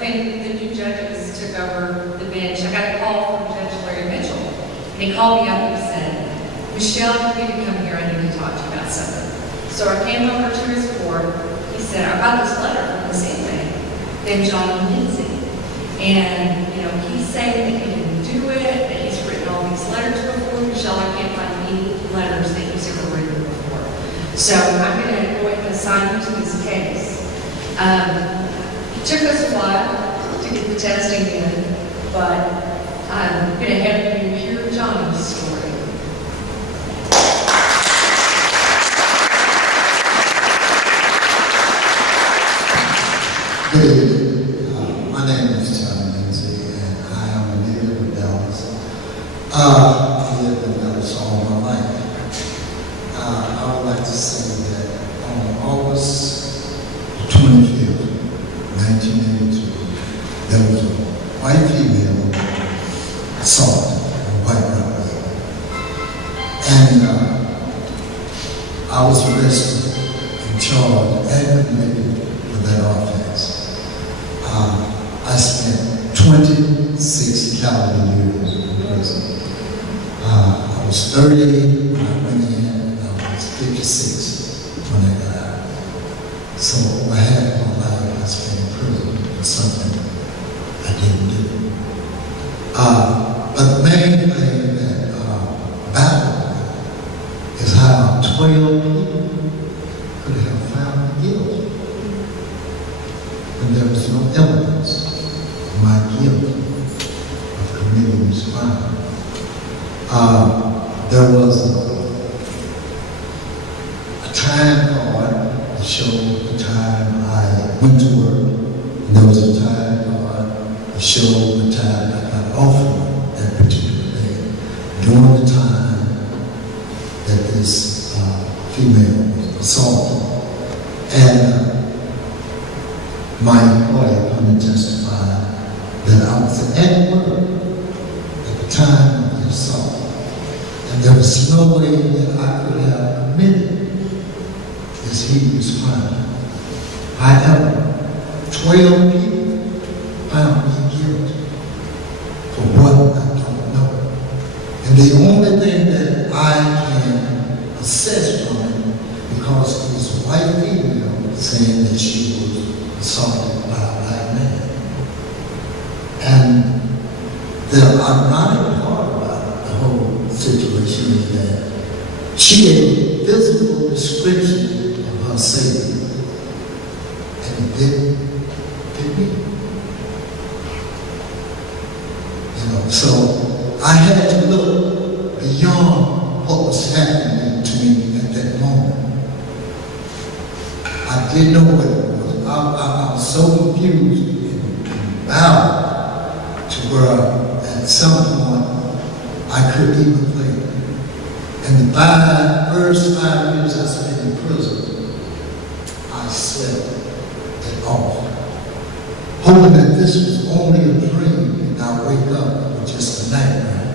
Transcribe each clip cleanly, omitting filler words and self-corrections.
when the new judges took over the bench, I got a call from Judge Larry Mitchell. And he called me up and he said, Michelle, you need to come here. I need to talk to you about something. So I came over to his court. He said, I got this letter from this inmate named John Lindsay. And, he's saying that he didn't do it, that he's written all these letters before. Michelle, I can't find any letters that he's ever written before. So I'm going to go ahead and assign you to this case. It took us a while to get the testing in, but I'm going to have you hear Johnny's story. Good evening. My name is John Lindsay, and I am a native of Dallas. I lived in Dallas all my life. I would like to say that on August 25th, 1982, there was a white female assaulted on a white runway. And I was arrested and charged and convicted for that offense. I spent 26 calendar years in prison. I was 38 when I went in, and I was 56 when I got out. So over half my life I spent in prison for something I didn't do. But the main thing that baffled me is how 12 people could have found me guilty when there was no evidence of my guilt of committing this crime. There was a time card that showed the time I went to work, and there was a time card that showed the time I got off work that particular day, during the time that this female was assaulted. And my employer come and testify that I was at work at the time of the assault, and there was no way that I could have committed this heinous crime. However, 12 people found me guilty for what I don't know. And the only thing that I can assess from it, because it was a white female saying that she was assaulted by a black man. And the ironic part about the whole situation is that she gave a physical description of her Savior, and it didn't fit me. So I had to look beyond what was happening to me at that moment. I didn't know what it was. I was so confused and bound to where at some point I couldn't even think. And the first 5 years I spent in prison, I slept it off, hoping that this was only a dream and I'd wake up with just a nightmare.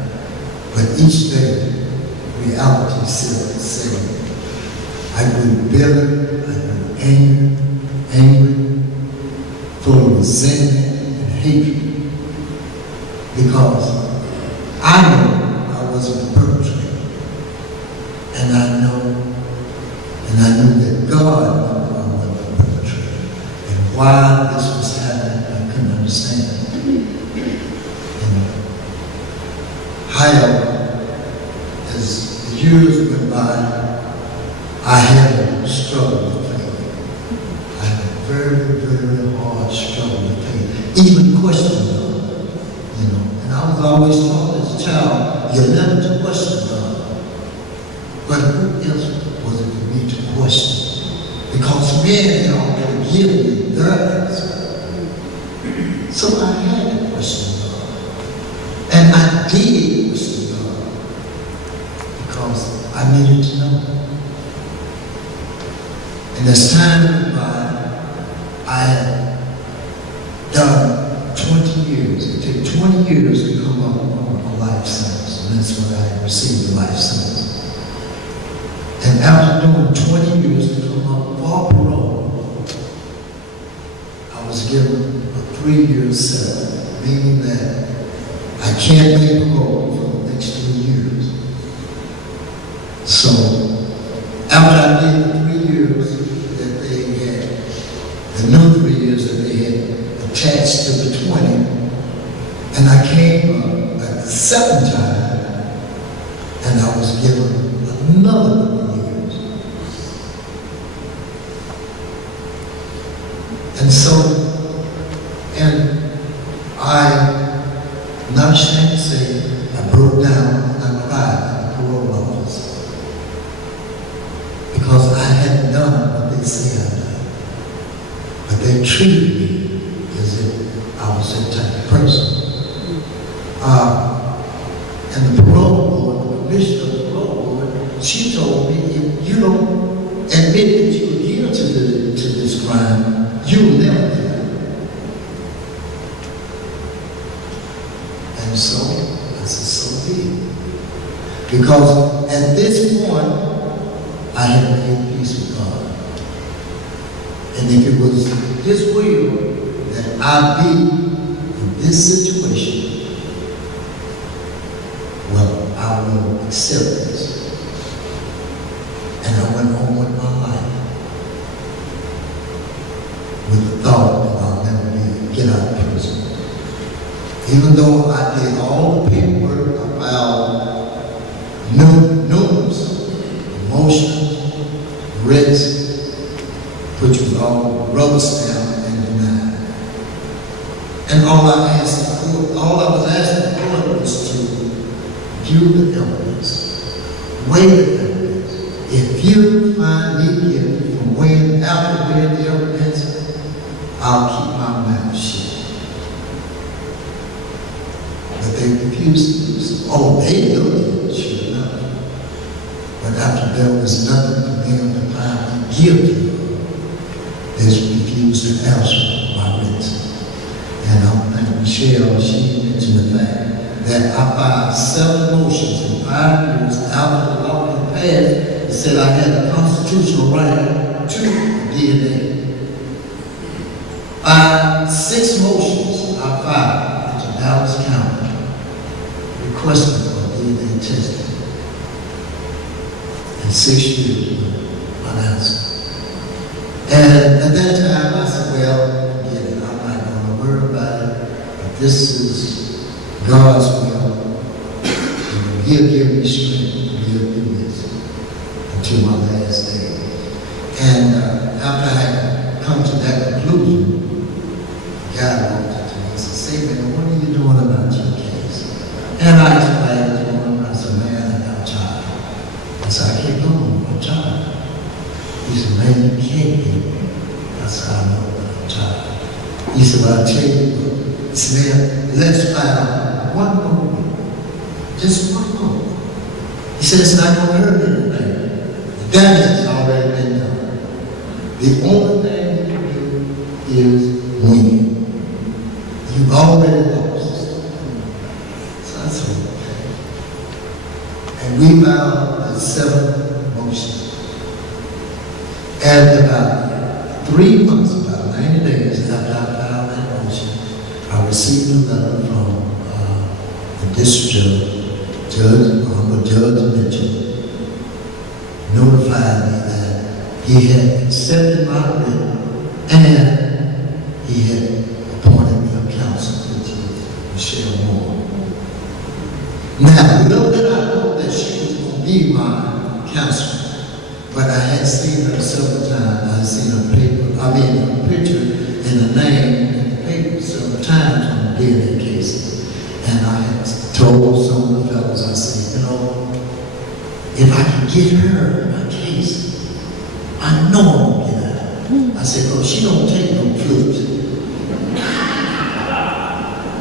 But each day, reality said the same. I grew bitter, I grew angry, full of resentment and hatred, because I know I wasn't the perpetrator, and I knew that God knew I wasn't the perpetrator, and why this was happening I couldn't understand. However, as the years went by, I had a struggle with faith. I had a very, very hard struggle with faith, even questioning God, And I was always taught as a child, you're never to question God. But who else was it for me to question? Because men had already given me their answer. So I had to question God. And I did question God because I needed to know. And as time went by, I had done 20 years. It took 20 years to come up on a life sentence, and that's when I received a life sentence. And after doing 20 years to come up for parole, I was given a 3-year settlement, meaning that I can't make parole for the next 3 years. So, after I did the 3 years that they had, the new 3 years that they had attached to the 20, and I came up at the 7th time, and I was given another 3 years. And so, and I'm not ashamed to say, I broke down and I cried at the parole office because I hadn't done what they say I'd done. But they treated me as if I was that type of person. And the parole board, the commissioner of the parole board, she told me, if you don't admit that you were guilty to this crime, you will never do it. And so, I said, so be it. Because at this point, I had made peace with God. And if it was His will that I be in this situation, well, I will accept this. And I went on with my life with the thought that I'll never get out of prison. Even though I did all the paperwork, I filed numerous motions, writs, which was all rubber stamped and denied. And all I was asking the court was to view the evidence, weigh the evidence. If you find me guilty from weighing after weighing the evidence, I'll keep my mouth shut. But they refused to do so. Oh, they knew it, sure enough. But after there was nothing for them to find me guilty of, they refused to answer my writs. And I'm thanking Michelle, she mentioned the fact that I filed 7 motions in 5 years after the law had passed that said I had a constitutional right to DNA. 6 motions I filed to Dallas County requesting for DNA testing. And 6 years unanswered. And at that time I said, well, forget it, I'm not going to worry about it. But this is God's will. And He'll give me strength to live through this until my last day. And after I had come to that conclusion, God walked up to me and said, "Say, man, what are you doing about your case?" And I explained to him, I said, "Man, I got a child." I said, "I can't go on with my child." He said, "Man, you can't get me." I said, "I know about a child." He said, "Well, I'll tell you what." He said, "Man, let's file one more week. Just one more." He said, "It's not going to hurt anything. The damage has already been done. The only thing you can do is win. You've already lost." So I said, okay. And we filed the 7th motion. And about 3 months, about 90 days after I filed that motion, I received a letter from the district Judge Mitchell, notified me that he had accepted my writ and he had appointed me a counsel, which is Michelle Moore. Now, little did I know that she was going to be my counsel, but I had seen her several times. I had seen her a picture and a name in the paper several times on DNA cases. And I had told some of the fellows, I said, you know, if I can get her in my case, I know I'm going to get out. I said, oh, she don't take no flukes.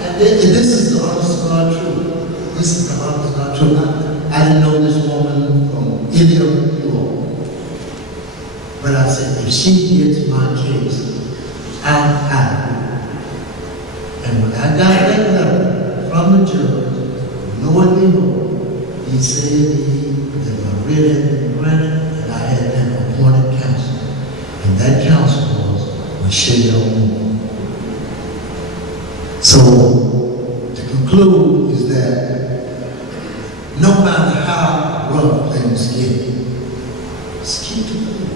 And this is the honest to God truth. This is the honest to God truth. I didn't know this woman from any of you all. But I said, if she gets my case, I'm out. And when I got that letter from the judge, Lord me Lord, he said that my writ had been granted and I had been appointed counsel. And that counsel was Michelle Moore. So, to conclude is that no matter how rough things get, just keep the faith.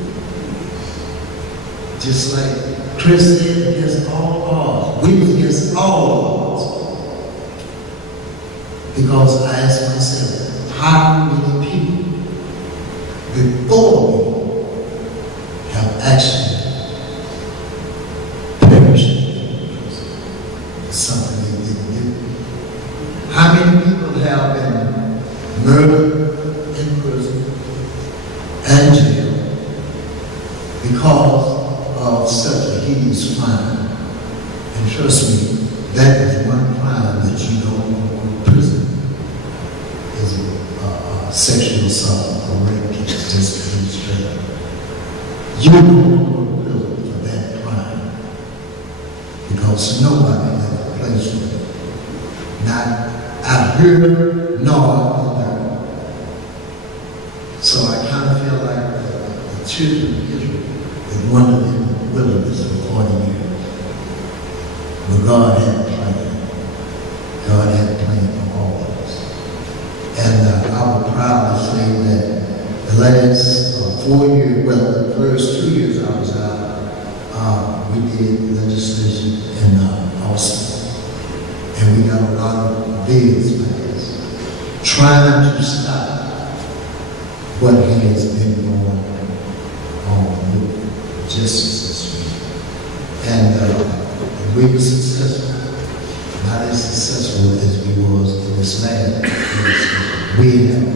Just like Chris said, against all odds. We were against all odds. Because I asked myself, how many people before me have actually perished for something they didn't do? How many people have been murdered in prison and jail because of such a hideous crime? And trust me, that is one crime that you don't want to go to prison, is sexual assault or rape case, just to be straight. You don't want to go to prison for that crime because nobody has a place for it. Not out here, nor in there. So I kind of feel like the children of Israel had wandered in the wilderness for 40 years. But God had a plan. God had a plan for all of us. And I would proudly say that the last 4 years, well, the first 2 years I was out, we did legislation in Austin. And we got a lot of bills passed, trying to stop what has been going on with justice this week. And we were successful. Not as successful as we was in this last legislation. We have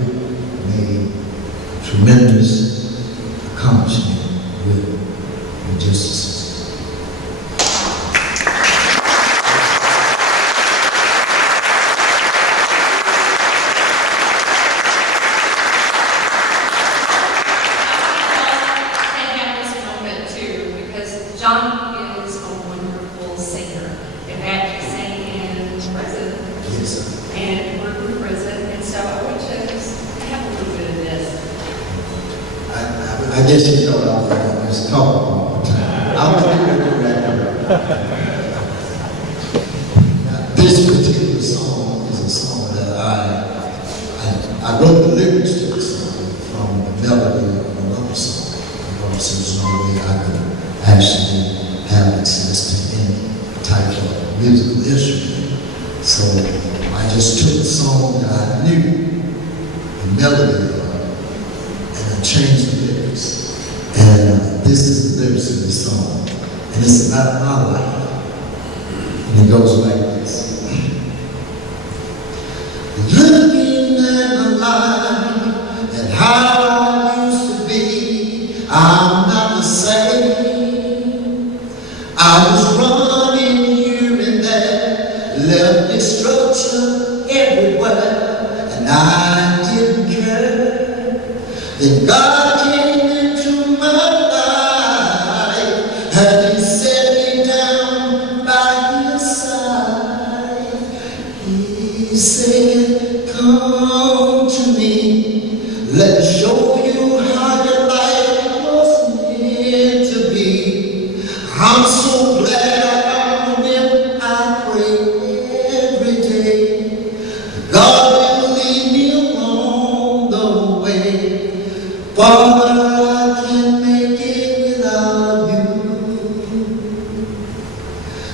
made tremendous accomplishment with the justice system. John is a wonderful singer. In fact, he sang in prison. Yes. And worked in prison. And so I want to just have a little bit of this. I guess you know what I was talking all the time. I was going to do that. Now, this particular song is a song that I wrote the lyrics to the song from the melody of another song. Because there's no way I could actually have access to any type of musical instrument. So I just took a song that I knew the melody of and I changed the lyrics. And this is the lyrics of the song. And it's about my life. And it goes like this. Looking at my life and how I used to be, I'm not the same. I was running here and there, left destruction everywhere, and I didn't care. Then God came into my life, and He set me down by His side. He said, come to me, let's show you how your life was meant to be. I'm so glad I found Him. I pray every day. God will lead me along the way. Father, I can't make it without you.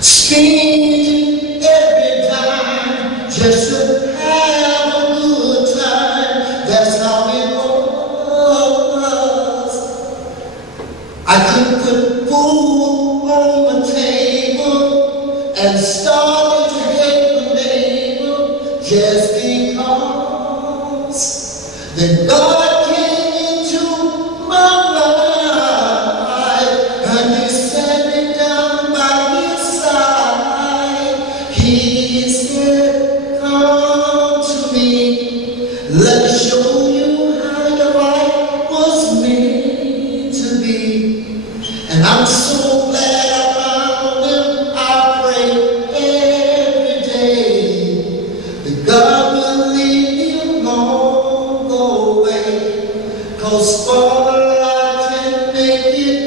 Spend every time just to have a good time. That's how it was. I could put food on the table and started to hate my neighbor just because. Then God came into my life and He set me down by His side. He said, come to me, let's show you how your life was meant to be. And I'm so glad I found Him. I pray every day that God will lead me along the way. 'Cause Father, I can't make it